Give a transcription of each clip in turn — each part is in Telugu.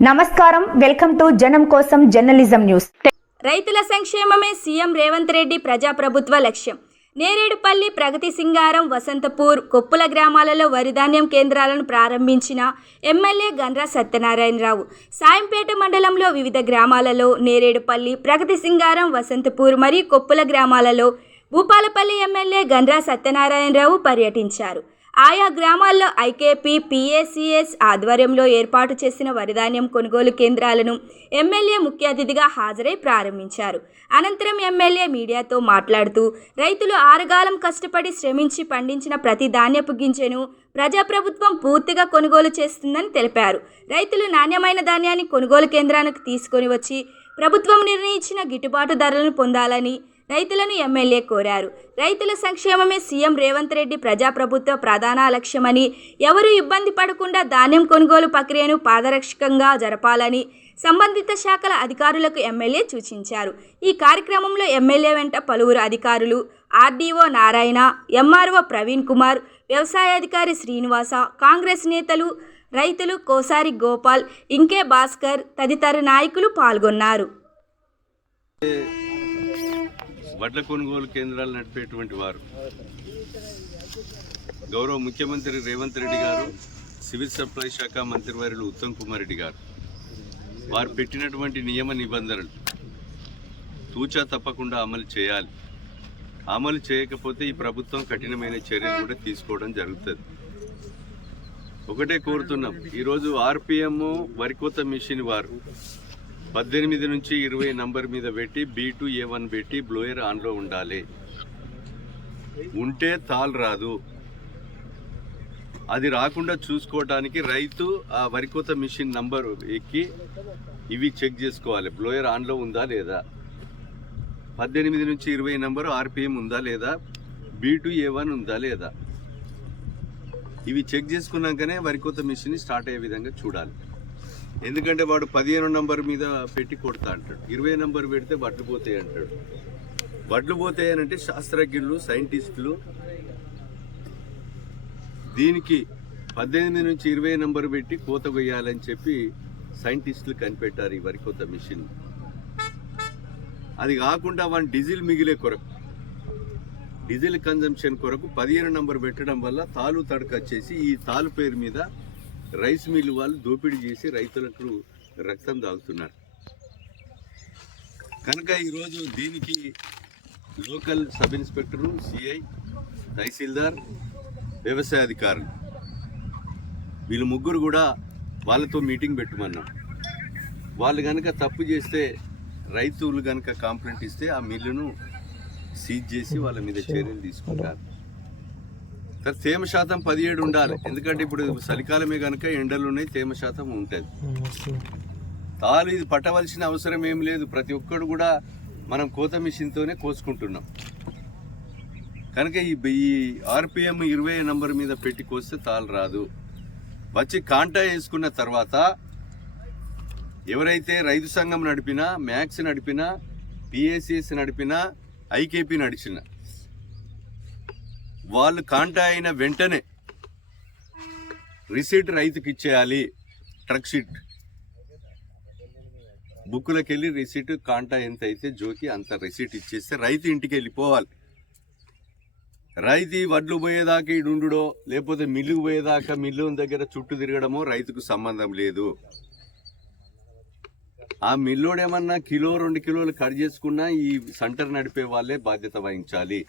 నమస్కారం. వెల్కమ్ టు జనం కోసం జర్నలిజం న్యూస్. రైతుల సంక్షేమమే సీఎం రేవంత్ రెడ్డి ప్రజాప్రభుత్వ లక్ష్యం. నేరేడుపల్లి ప్రగతి సింగారం వసంతపూర్ కొప్పుల గ్రామాలలో వరిధాన్యం కేంద్రాలను ప్రారంభించిన ఎమ్మెల్యే గండ్రా సత్యనారాయణరావు. సాయంపేట మండలంలో వివిధ గ్రామాలలో నేరేడుపల్లి ప్రగతి సింగారం వసంతపూర్ మరియు కొప్పుల గ్రామాలలో భూపాలపల్లి ఎమ్మెల్యే గండ్రా సత్యనారాయణరావు పర్యటించారు. ఆయా గ్రామాల్లో ఐకేపీ పీఏసీఎస్ ఆధ్వర్యంలో ఏర్పాటు చేసిన వరిధాన్యం కొనుగోలు కేంద్రాలను ఎమ్మెల్యే ముఖ్య అతిథిగా హాజరై ప్రారంభించారు. అనంతరం ఎమ్మెల్యే మీడియాతో మాట్లాడుతూ రైతులు ఆరుగాలం కష్టపడి శ్రమించి పండించిన ప్రతి ధాన్యపు గింజను ప్రజాప్రభుత్వం పూర్తిగా కొనుగోలు చేస్తుందని తెలిపారు. రైతులు నాణ్యమైన ధాన్యాన్ని కొనుగోలు కేంద్రానికి తీసుకొని వచ్చి ప్రభుత్వం నిర్ణయించిన గిట్టుబాటు ధరలను పొందాలని రైతులను ఎమ్మెల్యే కోరారు. రైతుల సంక్షేమమే సీఎం రేవంత్ రెడ్డి ప్రజాప్రభుత్వ ప్రధాన లక్ష్యమని ఎవరూ ఇబ్బంది పడకుండా ధాన్యం కొనుగోలు ప్రక్రియను పారదర్శకంగా జరపాలని సంబంధిత శాఖల అధికారులకు ఎమ్మెల్యే సూచించారు. ఈ కార్యక్రమంలో ఎమ్మెల్యే వెంట పలువురు అధికారులు ఆర్డీఓ నారాయణ ఎంఆర్ఓ ప్రవీణ్ కుమార్ వ్యవసాయాధికారి శ్రీనివాస కాంగ్రెస్ నేతలు రైతులు కోసారి గోపాల్ ఇంకే భాస్కర్ తదితర నాయకులు పాల్గొన్నారు. వడ్ల కొనుగోలు కేంద్రాలు నడిపేటువంటి వారు. గౌరవ ముఖ్యమంత్రి రేవంత్ రెడ్డి గారు సివిల్ సప్లై శాఖ మంత్రివర్యులు ఉత్తమ్ కుమార్ రెడ్డి గారు. వారు పెట్టినటువంటి నియమ నిబంధనలు తూచా తప్పకుండా అమలు చేయాలి. అమలు చేయకపోతే ఈ ప్రభుత్వం కఠినమైన చర్యలు కూడా తీసుకోవడం జరుగుతుంది. ఒకటే కోరుతున్నాం. ఈరోజు ఆర్పిఎం వరికోత మిషన్ వారు పద్దెనిమిది నుంచి ఇరవై నంబర్ మీద పెట్టి బీ టు ఏ వన్ పెట్టి బ్లోయర్ ఆన్లో ఉండాలి. ఉంటే తాల్ రాదు. అది రాకుండా చూసుకోవటానికి రైతు ఆ వరికోత మిషన్ నంబర్ ఎక్కి ఇవి చెక్ చేసుకోవాలి. బ్లోయర్ ఆన్లో ఉందా లేదా? పద్దెనిమిది నుంచి ఇరవై నంబరు ఆర్పిఎం ఉందా లేదా? బీ టు ఏ వన్ ఉందా లేదా? ఇవి చెక్ చేసుకున్నాకనే వరికోత మిషన్ స్టార్ట్ అయ్యే విధంగా చూడాలి. ఎందుకంటే వాడు పదిహేను నంబర్ మీద పెట్టి కొడతా అంటాడు. ఇరవై నంబర్ పెడితే వడ్లు పోతాయి అంటాడు. వడ్లు పోతాయనంటే అంటే శాస్త్రజ్ఞులు సైంటిస్టులు. దీనికి పద్దెనిమిది నుంచి ఇరవై నంబర్ పెట్టి కోత కొయ్యాలని చెప్పి సైంటిస్టులు కనిపెట్టారు ఈ వరికోత మిషన్. అది కాకుండా వన్ డీజిల్ మిగిలే కొరకు డీజిల్ కన్జంప్షన్ కొరకు పదిహేను నంబర్ పెట్టడం వల్ల తాలు తడక వచ్చేసి ఈ తాలు పేరు మీద రైస్ మిల్లు వాళ్ళు దోపిడీ చేసి రైతులకు రక్తం తాగుతున్నారు. కనుక ఈరోజు దీనికి local sub inspector CI tahsildar వ్యవసాయ అధికారులు. వీళ్ళు ముగ్గురు కూడా వాళ్ళతో మీటింగ్ పెట్టుమన్నాం. వాళ్ళు కనుక తప్పు చేస్తే రైతులు కనుక కాంప్లైంట్ ఇస్తే ఆ మిల్లును సీజ్ చేసి వాళ్ళ మీద చర్యలు తీసుకుంటారు. సార్ తేమ శాతం పదిహేడు ఉండాలి. ఎందుకంటే ఇప్పుడు చలికాలమే కనుక ఎండలు ఉన్నాయి తేమ శాతం ఉంటుంది. తాలు ఇది పట్టవలసిన అవసరం ఏం లేదు. ప్రతి ఒక్కడు కూడా మనం కోత మిషన్తోనే కోసుకుంటున్నాం. కనుక ఈ ఈ ఆర్పిఎం ఇరవై నంబర్ మీద పెట్టి కోస్తే తాలు రాదు. వచ్చి కాంటా వేసుకున్న తర్వాత ఎవరైతే రైతు సంఘం నడిపినా మ్యాక్స్ నడిపినా పిఏసిఎస్ నడిపినా ఐకేపీ నడిచిన వాళ్ళు కాంటా అయిన వెంటనే రిసీట్ రైతుకి ఇచ్చేయాలి ట్రక్ షీట్. బుక్కులకు వెళ్ళి రిసీట్ కాంటా ఎంత అయితే జోకి అంత రిసీట్ ఇచ్చేస్తే రైతు ఇంటికి వెళ్ళిపోవాలి రైతు వడ్లు పోయేదాకా ఇడుండుడో లేకపోతే మిల్లుకు పోయేదాకా మిల్లు దగ్గర చుట్టూ తిరగడమో రైతుకు సంబంధం లేదు. ఆ మిల్లోడేమన్నా కిలో రెండు కిలోలు కట్ చేసుకున్నా ఈ సెంటర్ నడిపే వాళ్ళే బాధ్యత వహించాలి.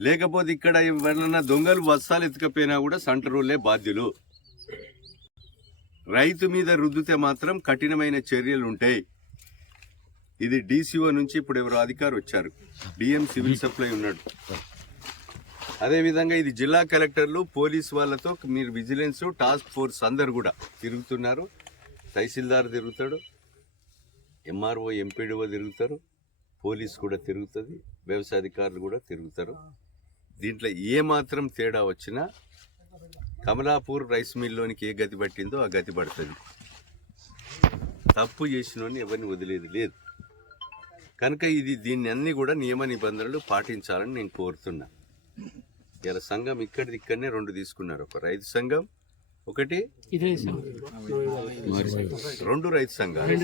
లేకపోతే ఇక్కడ ఎవరన్నా దొంగలు బస్తాలు ఎత్తుకపోయినా కూడా సెంటర్ బాధ్యులు. రైతు మీద రుద్దితే మాత్రం కఠినమైన చర్యలు ఉంటాయి. ఇది డీసీఓ నుంచి ఇప్పుడు ఎవరో అధికారి వచ్చారు. డిఎం సివిల్ సప్లై ఉన్నాడు. అదేవిధంగా ఇది జిల్లా కలెక్టర్లు పోలీస్ వాళ్ళతో మీరు విజిలెన్స్ టాస్క్ ఫోర్స్ అందరు కూడా తిరుగుతున్నారు. తహసీల్దార్ తిరుగుతాడు. ఎంఆర్ఓ ఎంపీడీఓ తిరుగుతారు. పోలీస్ కూడా తిరుగుతుంది. వ్యవసాయ అధికారులు కూడా తిరుగుతారు. దీంట్లో ఏ మాత్రం తేడా వచ్చినా కమలాపూర్ రైస్ మిల్లోనికి ఏ గతి పట్టిందో ఆ గతి పడుతుంది. తప్పు చేసిన ఎవరిని వదిలేది లేదు. కనుక ఇది దీన్ని అన్ని కూడా నియమ నిబంధనలు పాటించాలని నేను కోరుతున్నా. ఇలా సంఘం ఇక్కడిది ఇక్కడనే రెండు తీసుకున్నారు. ఒక రైతు సంఘం ఒకటి రెండు రైతు సంఘాలు.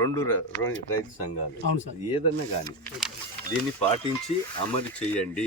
రెండు రైతు సంఘాలు. ఏదన్నా కానీ దీన్ని పాటించి అమలు చేయండి.